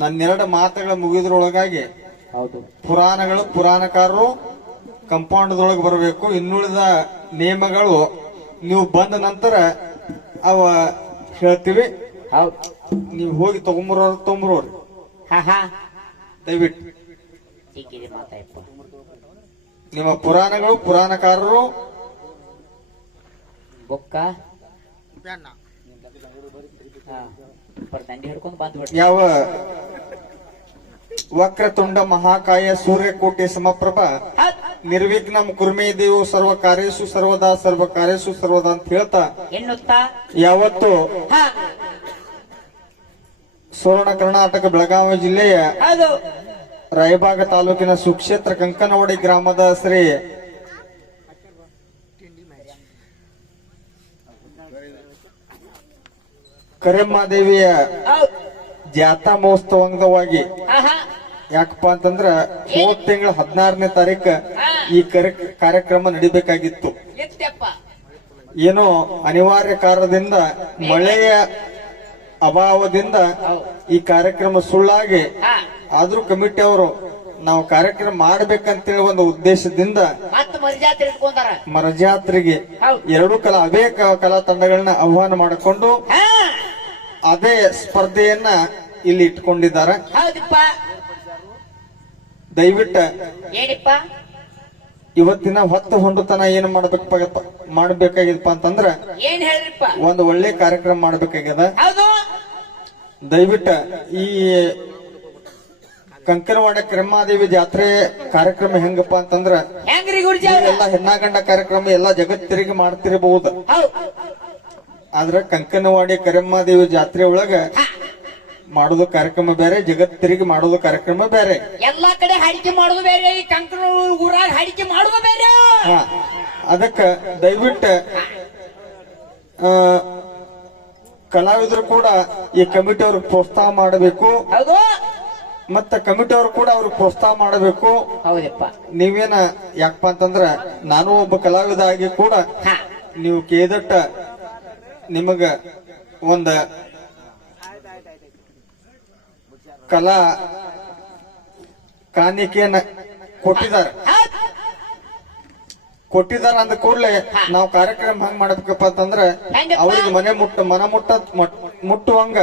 ನನ್ನೆರಡು ಮಾತುಗಳ ಮುಗಿದ್ರೊಳಗಾಗಿ ಹೌದು ಪುರಾಣಗಳು ಪುರಾಣಕಾರರು ಕಂಪೌಂಡ್ದೊಳಗೆ ಬರಬೇಕು. ಇನ್ನುಳಿದ ನಿಯಮಗಳು ನೀವು ಬಂದ ನಂತರ ಅವ ಹೇಳ್ತೀವಿ. ಹೌದು ನೀವು ಹೋಗಿ ತಗೊಂಬರೋರಿ ಹಾ ಹಾ ದಯವಿಟ್ಟು. ಹೀಗಿದೆ ಮಾತಾಯಪ್ಪ. ನಿಮ್ಮ ಪುರಾಣಗಳು ಪುರಾಣಕಾರರು ಬೊಕ್ಕ ದಂಡಿ ಹಿಡ್ಕೊಂಡು ಬಂದ್ಬಿಟ್ಟು ಯಾವ ವಕ್ರತುಂಡ ಮಹಾಕಾಯ ಸೂರ್ಯಕೋಟಿ ಸಮಪ್ರಭ ನಿರ್ವಿಘ್ನಂ ಕುರ್ಮೇ ದೇವು ಸರ್ವ ಕಾರ್ಯೇಶು ಸರ್ವದಾ ಸರ್ವ ಕಾರ್ಯೇಶು ಸರ್ವದಾ ಅಂತ ಹೇಳ್ತಾ ಎನ್ನುತ್ತಾ ಯಾವತ್ತು ಸುವರ್ಣ ಕರ್ನಾಟಕ ಬೆಳಗಾವಿ ಜಿಲ್ಲೆಯ ಹೌದು ರಾಯಬಾಗ ತಾಲೂಕಿನ ಸುಕ್ಷೇತ್ರ ಕಂಕನವಾಡಿ ಗ್ರಾಮದ ಶ್ರೀ ಕರೆಮ್ಮಾದೇವಿಯ ಜಾತ್ರಾ ಮಹೋತ್ಸವ ಅಂಗವಾಗಿ ಯಾಕಪ್ಪ ಅಂತಂದ್ರ ಹೋದ ತಿಂಗಳ 16ನೇ ತಾರೀಕು ಈ ಕಾರ್ಯಕ್ರಮ ನಡಿಬೇಕಾಗಿತ್ತು. ಏನೋ ಅನಿವಾರ್ಯ ಕಾರಣದಿಂದ ಮಳೆಯ ಅಭಾವದಿಂದ ಈ ಕಾರ್ಯಕ್ರಮ ಸುಳ್ಳಾಗಿ ಆದ್ರೂ ಕಮಿಟಿ ಅವರು ನಾವು ಕಾರ್ಯಕ್ರಮ ಮಾಡ್ಬೇಕಂತೇಳಿ ಒಂದು ಉದ್ದೇಶದಿಂದ ಮರಜಾತ್ರೆಗೆ ಎರಡು ಅವೇ ಕಲಾ ತಂಡಗಳನ್ನ ಆಹ್ವಾನ ಮಾಡಿಕೊಂಡು ಅದೇ ಸ್ಪರ್ಧೆಯನ್ನ ಇಲ್ಲಿ ಇಟ್ಕೊಂಡಿದ್ದಾರೆ. ದಯವಿಟ್ಟು ಇವತ್ತಿನ ಹೊತ್ತು ಹೊಂಡುತನ ಏನು ಮಾಡ್ಬೇಕಾಗಿದಪ್ಪ ಅಂತಂದ್ರ ಒಂದು ಒಳ್ಳೆ ಕಾರ್ಯಕ್ರಮ ಮಾಡ್ಬೇಕಾಗ್ಯದ. ದಯವಿಟ್ಟು ಈ ಕಂಕನವಾಡ ಕರೆಮ್ಮಾದೇವಿ ಜಾತ್ರೆ ಕಾರ್ಯಕ್ರಮ ಹೆಂಗಪ್ಪ ಅಂತಂದ್ರ ಎಲ್ಲ ಹೆಣ್ಣಾಗಂಡ ಕಾರ್ಯಕ್ರಮ ಎಲ್ಲಾ ಜಗತ್ತಿರಿಗೆ ಮಾಡ್ತಿರಬಹುದು. ಆದ್ರ ಕಂಕನವಾಡಿ ಕರೆಮ್ಮಾದೇವಿ ಜಾತ್ರೆ ಒಳಗ ಮಾಡೋದು ಕಾರ್ಯಕ್ರಮ ಬೇರೆ, ಜಗತ್ತಿರಿಗೆ ಮಾಡೋದು ಕಾರ್ಯಕ್ರಮ ಬೇರೆ. ಎಲ್ಲಾ ಕಡೆ ಹಾಡಿಕೆ ಮಾಡೋದು ಬೇರೆ, ಈ ಕಂಕನ ಊರಾಗ ಹಾಡಿಕೆ ಮಾಡೋದು ಬೇರೆ. ಅದಕ್ಕ ದಯವಿಟ್ಟು ಕಲಾವಿದರು ಕೂಡ ಈ ಕಮಿಟಿ ಅವ್ರಿಗೆ ಪ್ರೋತ್ಸಾಹ ಮಾಡಬೇಕು. ಮತ್ತ ಕಮಿಟಿ ಅವರು ಕೂಡ ಅವ್ರಿಗೆ ಪ್ರೋತ್ಸಾಹ ಮಾಡಬೇಕು. ಹೌದಪ್ಪ. ನೀವೇನ ಯಾಕಪ್ಪ ಅಂತಂದ್ರ ನಾನು ಒಬ್ಬ ಕಲಾವಿದ ಆಗಿ ಕೂಡ ನೀವು ಕೇದಟ್ಟ ನಿಮಗ ಒಂದ ಕಲಾ ಕಾಣಿಕೆಯನ್ನ ಕೊಟ್ಟಿದಾರ ಅಂದ ಕೂಡಲೇ ನಾವು ಕಾರ್ಯಕ್ರಮ ಹಂಗ ಮಾಡ್ಬೇಕಪ್ಪ ಅಂತಂದ್ರ ಅವ್ರಿಗೆ ಮನ ಮುಟ್ಟುವಂಗ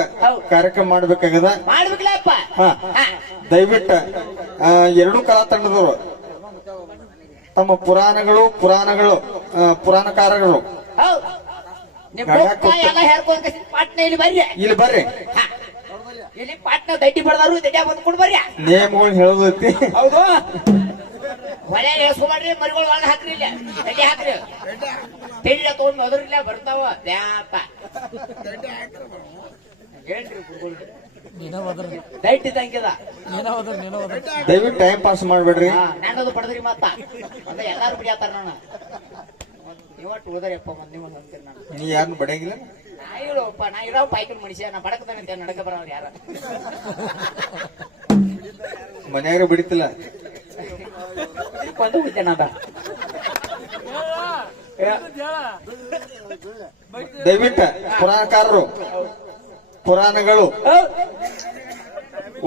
ಕಾರ್ಯಕ್ರಮ ಮಾಡ್ಬೇಕಾಗದ. ದಯವಿಟ್ಟು ಎರಡೂ ಕಲಾ ತಂಡದವರು ತಮ್ಮ ಪುರಾಣಕಾರಗಳು ಇಲ್ಲಿ ಬರ್ರಿ, ಇಲ್ಲಿ ಪಾಟ್ನ ದಡ್ಡಿ ಬಡದಾರು ದಡ್ಡ ಬಂದ್ಕೊಂಡು ಬರ್ರಿ. ನೇಮಗಳು ಹೇಳೋದೈತಿ. ಹೌದು, ಹೊಳೆ ಹೇಳ್ಸ್ಕೊಂಡ್ರಿ, ಮರಿಗಳು ಒಳಗೆ ಹಾಕ್ರಿ, ಇಲ್ಲ ದಡ್ಡಿ ಹಾಕ್ರಿ, ತೆಳ್ಳ ತಗೊಂಡ್ ಅದ್ರಿಲ್ಲ ಬರ್ತಾವ ದ್ಯಾಪ ಹೇಳ್ರಿ. ದೈಟ್ ಇದ್ದಂಗಿದ, ದಯವಿಟ್ಟು ಟೈಮ್ ಪಾಸ್ ಮಾಡ್ಬೇಡ್ರಿ. ನಾನದು ಪಡೆದ್ರಿ ಮತ್ತ ಅಂದ್ರೆ ಎಲ್ಲಾರು ಬಿಡಿಯಾತಾರ. ನಾನು ಇವತ್ತು ಹೋದರಿಯಪ್ಪ ನೀವು ಅಂತೀರಿ. ನಾನು ನೀ ಯಾರನ್ನು ಬಡಿಯಂಗಿಲ್ಲ. ನಾಯಿಗಳಪ್ಪ, ನಾ ಇರೋ ಪೈಕಲ್ ಮನುಷ್ಯ, ನಾ ಬಡಕತಾನೆ ಅಂತ ನಡಕ ಬರೋರು ಯಾರ ಮನ್ಯಾಗ ಬಿಡಿತಿಲ್ಲ. ಕೊಂದು ಬಿಡ್ತೇನದ. ದಯವಿಟ್ಟು ಪುರಾಣಗಳು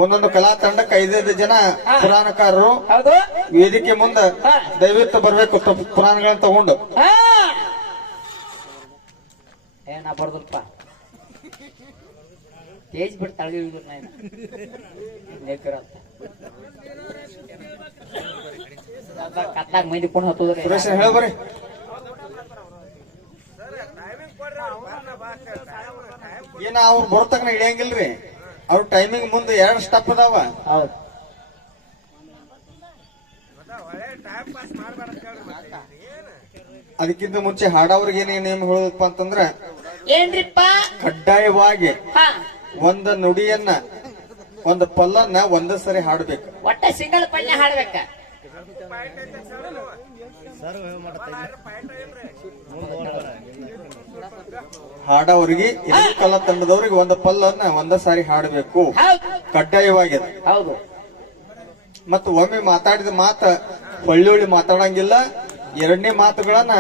ಒಂದೊಂದು ಕಲಾ ತಂಡಕ್ಕೆ 5 ಜನ ಪುರಾಣಕಾರರು ವೇದಿಕೆ ಮುಂದೆ ದಯವಿಟ್ಟು ಬರ್ಬೇಕು ಪುರಾಣಗಳನ್ನ ತಗೊಂಡು. ನಾ ಬರ್ದಲ್ಪ ತೇಜ್ ಬಿಟ್ಟು ತಳಗಿಳಿದ್ರು ಕತ್ತಾಗ ಮಂದಿ ಕೊಂಡು ಹತ್ತೋದ್ರಿ. ಹೇಳ್ಬರಿ. ಏನ ಅವ್ರು ಬರೋತಕ್ಕ ಇಳಿಯಂಗಿಲ್ರಿ. ಅವ್ರ ಟೈಮಿಂಗ್ ಮುಂದೆ 2 ಸ್ಟೆಪ್ ಅದಾವ. ಹೌದು, ಅದಕ್ಕಿಂತ ಮುಂಚೆ ಹಾಡವ್ರಿಗೆ ಏನೇನು ಹೇಳೋದಪ್ಪ ಅಂತಂದ್ರ ಏನ್ರಿಪ್ಪ, ಕಡ್ಡಾಯವಾಗಿ ಒಂದು ನುಡಿಯನ್ನ ಒಂದು ಪಲ್ಲನ್ನ ಒಂದೇ ಸರಿ ಹಾಡ್ಬೇಕು. ಒಟ್ಟ ಸಿಂಗಲ್ ಪಲ್ಯ ಹಾಡ್ಬೇಕ. ಹಾಡೋರಿಗೆ ಕಲಾ ತಂಡದವ್ರಿಗೆ ಒಂದು ಪಲ್ಲನ್ನ ಒಂದೇ ಸಾರಿ ಹಾಡಬೇಕು, ಕಡ್ಡಾಯವಾಗಿದೆ. ಹೌದು. ಮತ್ತು ಒಮ್ಮೆ ಮಾತಾಡಿದ ಮಾತ ಒಳ್ಳೊಳ್ಳಿ ಮಾತಾಡಂಗಿಲ್ಲ. ಎರಡನೇ ಮಾತುಗಳನ್ನ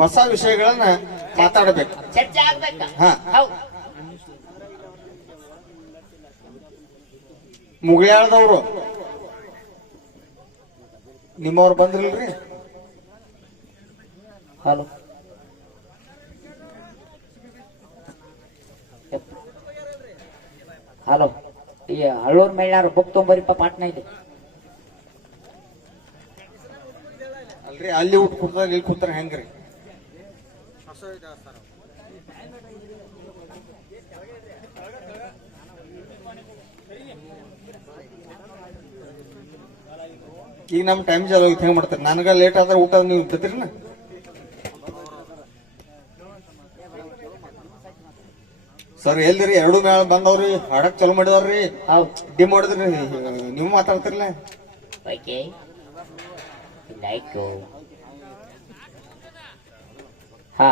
ಹೊಸ ವಿಷಯಗಳನ್ನ ಮಾತಾಡಬೇಕು, ಚರ್ಚೆ ಆಗ್ಬೇಕ. ಮುಗಿಯಾಳದವ್ರು ನಿಮ್ಮವ್ರು ಬಂದ್ರಿಲ್ರಿ? ಹಲೋ ಹಲೋ ಈ ಹಳ್ಳೂರ್ ಮೇಳ್ಯಾರ ಬುಕ್ ತೊಂಬರಿಪ್ಪ ಪಾಟ್ನ ಇದೆ. ಅಲ್ರಿ ಅಲ್ಲಿ ಊಟ ಕೂತಾರ ಇಲ್ಲಿ ಕೂತಾರ ಹೆಂಗ್ರಿ? ಈಗ ನಮ್ ಟೈಮ್ ಚಾಲು ಆಗಿತ್ತು, ಹೆಂಗ್ ಮಾಡ್ತಾರೆ? ನನಗ ಲೇಟ್ ಆದ್ರೆ ಊಟ ನೀವು ಬಿದ್ರಿನ? ಸರ್ ಎಲ್ದಿರಿ? ಎರಡು ಮೇಳ ಬಂದವ್ರಿ, ಹಾಡಕ್ ಚಾಲು ಮಾಡಿದವ್ರಿ, ಡಿಮ್ ಮಾಡಿದ್ರಿ. ನೀವು ಮಾತಾಡ್ತಿರ್ಲ? ಓಕೆ ಲೈಕ್ ಹಾ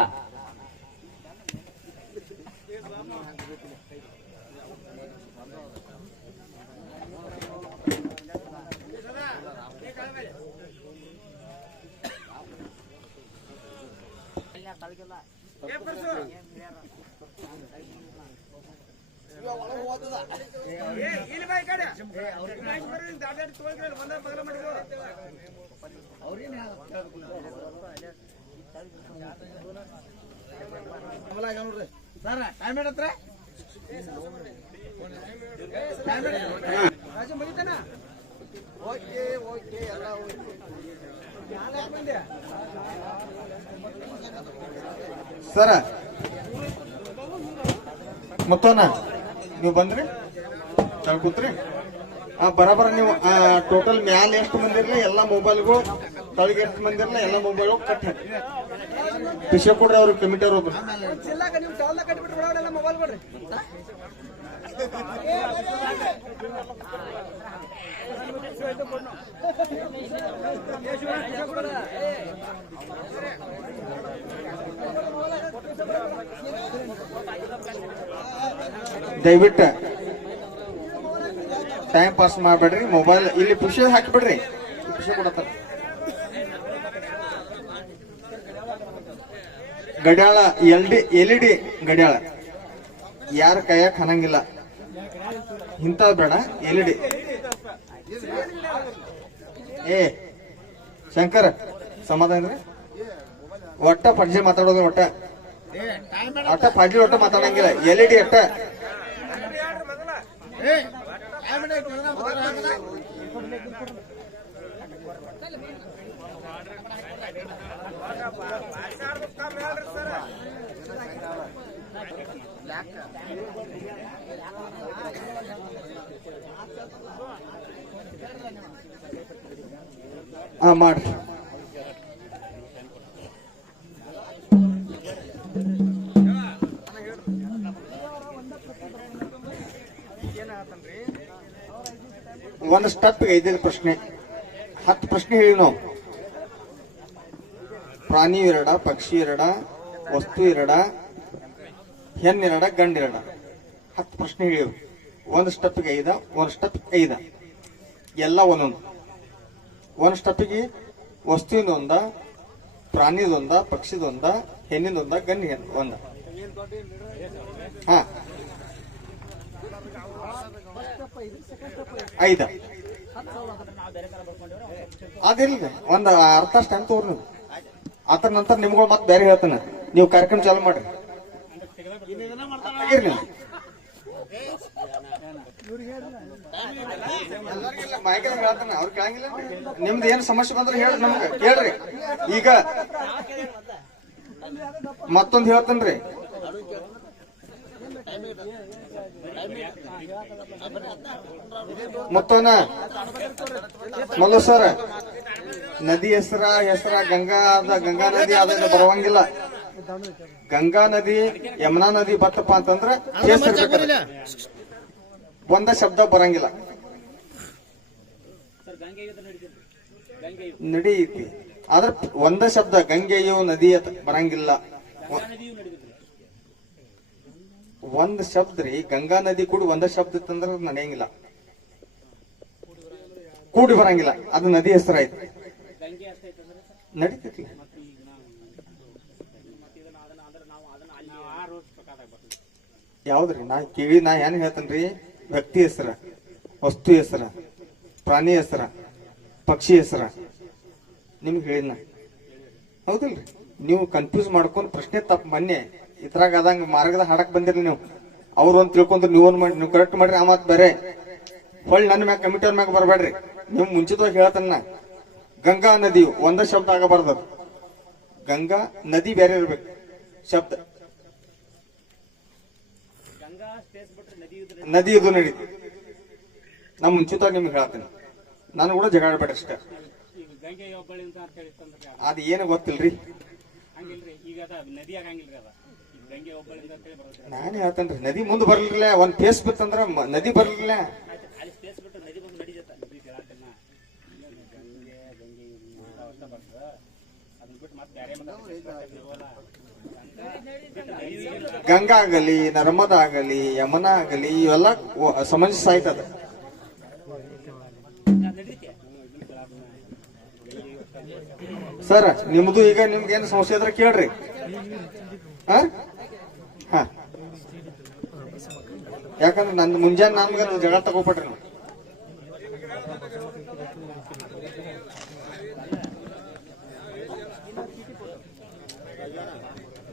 ಸರ ಮತ್ತೋನ ನೀವು ಬಂದ್ರಿ ಕೂತ್ರಿ? ಬರಾಬರ ನೀವು ಟೋಟಲ್ ಮ್ಯಾಲ ಎಷ್ಟು ಮಂದಿ ಇರ್ಲಿ ಎಲ್ಲಾ ಮೊಬೈಲ್ಗಳು, ತಳಗೆ ಎಷ್ಟು ಮಂದಿ ಇರ್ಲಿ ಎಲ್ಲಾ ಮೊಬೈಲ್ ಕಟ್ ಹಾಕಿ ವಿಷಯ ಕೊಡ್ರಿ ಅವ್ರಿಗೆ ಕಮಿಟಿ ಅವ್ರು ಒಬ್ರು. ದಯವಿಟ್ಟು ಟೈಮ್ ಪಾಸ್ ಮಾಡ್ಬೇಡ್ರಿ, ಮೊಬೈಲ್ ಇಲ್ಲಿ ಪುಷ ಹಾಕಿಬಿಡ್ರಿ, ಪುಷ ಕೊಡತ್ತಾರ. ಗಡಿಯಾಳ LED ಗಡಿಯಾಳ ಯಾರ ಕೈಯಾಗ ಹನಂಗಿಲ್ಲ, ಇಂಥವ್ ಬೇಡ. LED ಏ ಶಂಕರ್ ಸಮಾಧಾನ ರೀ, ಒಟ್ಟ ಪಡ್ಜಿ ಮಾತಾಡೋದು, ಒಟ್ಟ ಪಡ್ಜಿ ಒಟ್ಟ ಮಾತಾಡಂಗಿಲ್ಲ. LED ಅಟ್ಟ ಮಾಡ್ರಿ. ಒಂದು ಸ್ಟೆಪ್ಗೆ 5 ಪ್ರಶ್ನೆ, 10 ಪ್ರಶ್ನೆ ಹೇಳಿ ನಾವು. ಪ್ರಾಣಿ ಎರಡ, ಪಕ್ಷಿ ಎರಡ, ವಸ್ತು ಎರಡ, ಹೆಣ್ಣಿರಡ, ಗಂಡಿರಡ, 10 ಪ್ರಶ್ನೆ ಹೇಳಿವು. ಒಂದು ಸ್ಟೆಪ್ಗೆ 5, ಒಂದು ಸ್ಟೆಪ್ 5, ಎಲ್ಲ ಒಂದೊಂದು. ಒಂದು ಸ್ಟೆಪ್ಪಿಗೆ ವಸ್ತುವಿನೊಂದ, ಪ್ರಾಣಿದೊಂದ, ಪಕ್ಷಿದೊಂದ, ಹೆಣ್ಣಿನೊಂದ, ಗಂಡಿ ಒಂದ. ಹಾ 5 ಅದಿಲ್ಲ, ಒಂದ್ ಅರ್ಥ ಸ್ಟ್ಯಾಂಪ್ ತೋರ್ ನೀವು. ಅದ್ರ ನಂತರ ನಿಮ್ಗಳು ಮತ್ತೆ ಬೇರೆ ಹೇಳ್ತಾನೆ, ನೀವು ಕಾರ್ಯಕ್ರಮ ಚಾಲು ಮಾಡ್ರಿ. ಹೇಳ್ತಾನೆ ಅವ್ರು ಕೇಳಂಗಿಲ್ಲ. ನಿಮ್ದು ಏನ್ ಸಮಸ್ಯೆ ಬಂದ್ರೆ ಹೇಳ್ರಿ, ನಮ್ಗೆ ಕೇಳ್ರಿ. ಈಗ ಮತ್ತೊಂದು ಹೇಳ್ತೇನ್ರಿ, ಮತ್ತೊಂದ ಮಲ್ಲು ಸರ್, ನದಿ ಹೆಸರ ಗಂಗಾ ನದಿ ಅದ ಬರುವಂಗಿಲ್ಲ. ಗಂಗಾ ನದಿ, ಯಮುನಾ ನದಿ ಬತ್ತಪ್ಪ ಅಂತಂದ್ರ ಒಂದ ಶಬ್ದ ಬರಂಗಿಲ್ಲ. ನಡೀತಿ ಆದ್ರ ಒಂದ ಶಬ್ದ ಗಂಗೆಯು ನದಿ ಅಂತ ಬರಂಗಿಲ್ಲ. ಒಂದ್ ಶಬ್ದ ರೀ, ಗಂಗಾ ನದಿ ಕೂಡಿ ಒಂದ ಶಬ್ದ ಇತ್ತಂದ್ರ ನಡೆಯಂಗಿಲ್ಲ, ಕೂಡಿ ಬರಂಗಿಲ್ಲ. ಅದು ನದಿ ಹೆಸರಾಯ್ತು, ನಡೀತೈತಿ. ಯಾವ್ದ್ರಿ ನಾ ಏನ್ ಹೇಳ್ತೇನ್ರಿ, ವ್ಯಕ್ತಿ ಹೆಸರ ವಸ್ತು ಹೆಸರ, ಪ್ರಾಣಿ ಹೆಸರ, ಪಕ್ಷಿ ಹೆಸರ ನಿಮ್ಗೆ ಹೇಳಿದ್ನ ಹೌದಿಲ್ರಿ? ನೀವು ಕನ್ಫ್ಯೂಸ್ ಮಾಡ್ಕೊಂಡು ಪ್ರಶ್ನೆ ತಪ್ಪು ಮೊನ್ನೆ ಇದ್ರಾಗ ಆದಂಗ ಮಾರ್ಗದ ಹಾಡಕ್ ಬಂದಿರಿ ನೀವು. ಅವ್ರು ಒಂದ್ ತಿಳ್ಕೊಂಡ್ರು ನೀವು ಒಂದ್ ಮಾಡಿ, ನೀವು ಕರೆಕ್ಟ್ ಮಾಡ್ರಿ. ಆ ಮಾತ್ ಬೇರೆ ಹೊಳ್ಳಿ ನನ್ನ ಮ್ಯಾಗ ಕಮಿಟಿ ಅವ್ರ ಮ್ಯಾಗ ಬರಬೇಡ್ರಿ. ನೀವು ಮುಂಚಿತವಾಗಿ ಹೇಳ್ತಾನ ಗಂಗಾ ನದಿ ಒಂದ ಶಬ್ದ ಆಗಬಾರ್ದು. ಗಂಗಾ ನದಿ ಬೇರೆ ಇರ್ಬೇಕು ಶಬ್ದ. ನದಿ ಇದು ನಡಿ. ನಾ ಮುಂಚಿತವಾಗಿ ನಿಮ್ಗೆ ಹೇಳ್ತೇನೆ. ನಾನು ಕೂಡ ಜಗಾಡಬೇಡ ಅಷ್ಟೇ. ಅದ್ ಏನು ಗೊತ್ತಿಲ್ರಿ. ನಾನೇ ಹೇಳ್ತೇನ್ರಿ ನದಿ ಮುಂದೆ ಬರ್ಲಿಲ್ಲ. ಒಂದ್ ಫೇಸ್ ಬಿತ್ತಂದ್ರ ನದಿ ಬರ್ಲಿಲ್ಲ. ಗಂಗಾ ಆಗಲಿ, ನರ್ಮದಾ ಆಗಲಿ, ಯಮುನಾ ಆಗಲಿ ಇವೆಲ್ಲ ಸಮಂಜಸ ಆಯ್ತದ. ಸರ್ ನಿಮ್ದು ಈಗ ನಿಮ್ಗೆ ಏನು ಸಮಸ್ಯೆ ಇದ್ರೆ ಕೇಳ್ರಿ. ಹಾ ಯಾಕಂದ್ರೆ ನಂದು ಮುಂಜಾನೆ ನಮ್ಗೆ ಜಗಳ ತಗೋಬಿಟ್ರಿ ನೀವು.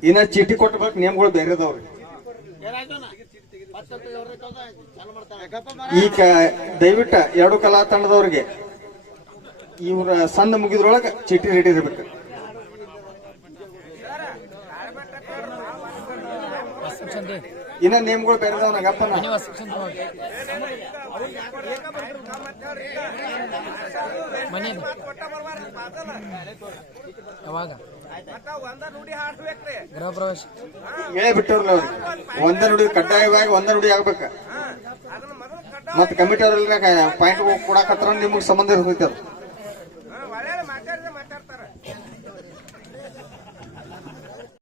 ಇನ್ನ ಚೀಟಿ ಕೊಟ್ಬೇಕು ನೇಮ್ಗಳು ಬೇರೆದವ್ರಿ. ಈಗ ದಯವಿಟ್ಟು ಎರಡು ಕಲಾ ತಂಡದವ್ರಿಗೆ ಇವ್ರ ಸಣ್ಣ ಮುಗಿದ್ರೊಳಗ ಚೀಟಿ ರೆಡಿ ಇರ್ಬೇಕು. ಇನ್ನ ನೇಮ್ಗಳು ಬೇರೆದವ್ ನಂಗಪ್ಪನ ಹೇಳಿ ಬಿಟ್ಟವ್ರಲ್ಲ ಅವ್ರಿಗೆ. ಒಂದ ನುಡಿ ಕಡ್ಡಾಯವಾಗಿ ಒಂದ ನುಡಿ ಆಗ್ಬೇಕ. ಮತ್ ಕಮಿಟಿ ಅವ್ರೆಲ್ಲ ಪಾಯಿಂಟ್ ಕೊಡಾಕತ್ರ ನಿಮ್ಗೆ ಸಂಬಂಧ ಇರ್ತೈತಿ ಅದು.